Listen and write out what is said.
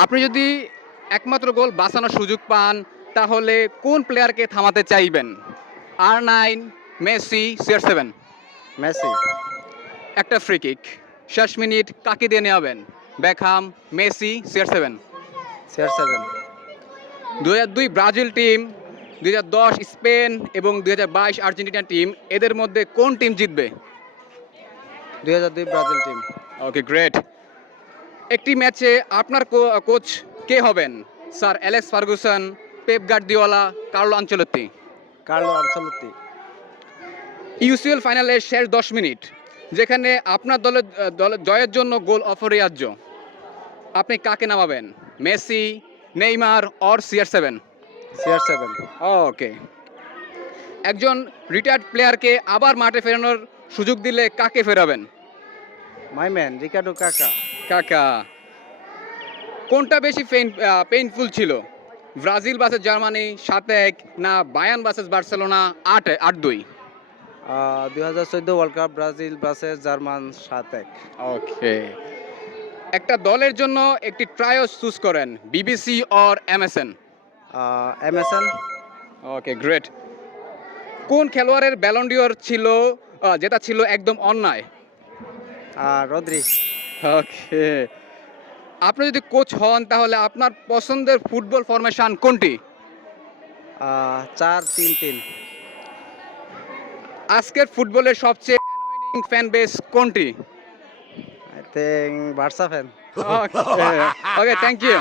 আপনি যদি একমাত্র গোল বাঁচানোর সুযোগ পান তাহলে কোন প্লেয়ারকে থামাতে চাইবেন? R9, Messi, CR7? মেসি। একটা ফ্রি কিক। শেষ মিনিট কাকে দিয়ে নেওয়াবেন? Beckham, Messi, CR7? CR7। ২০০২ Brazil team, ২০১০ Spain এবং ২০২২ আর্জেন্টিনা টিম এদের মধ্যে কোন টিম জিতবে? 2002 ব্রাজিল টিম। ওকে, গ্রেট। একটি ম্যাচে আপনার কোচ কে হবেন? Sir Alex Ferguson, Pep Guardiola, Carlo Ancelotti? Carlo Ancelotti. UCL ফাইনালের শেষ ১০ মিনিট যেখানে আপনার দলের জয়ের জন্য গোল অপরিহার্য, আপনি কাকে নামাবেন? Messi, Neymar or CR7? CR7। Okay. একজন রিটায়ার্ড প্লেয়ারকে আবার মাঠে ফেরানোর সুযোগ দিলে কাকে ফেরাবেন? মাই ম্যান রিকার্ডো কাকা। কাকা। কোনটা বেশি পেইনফুল ছিল? ব্রাজিল ভার্সেস জার্মানি ৭-১ না Bayern versus Barcelona ৮-২? 2014 world cup Brazil versus German 7-1। ওকে। একটা দলের জন্য একটি ট্রায়ো চুজ করেন, BBC or MSN? MSN. Okay, great. কোন খেলোয়াড়ের ব্যালন ডিওর ছিল যেটা ছিল একদম অন্যায়? রদ্রি। ওকে। আপনি যদি কোচ হন তাহলে আপনার পছন্দের ফুটবল ফরমেশন কোনটি? 4-3-3। আজকের ফুটবলের সবচেয়ে অ্যানোয়িং ফ্যান বেস কোনটি? I think Barca fan. Okay, okay, thank you.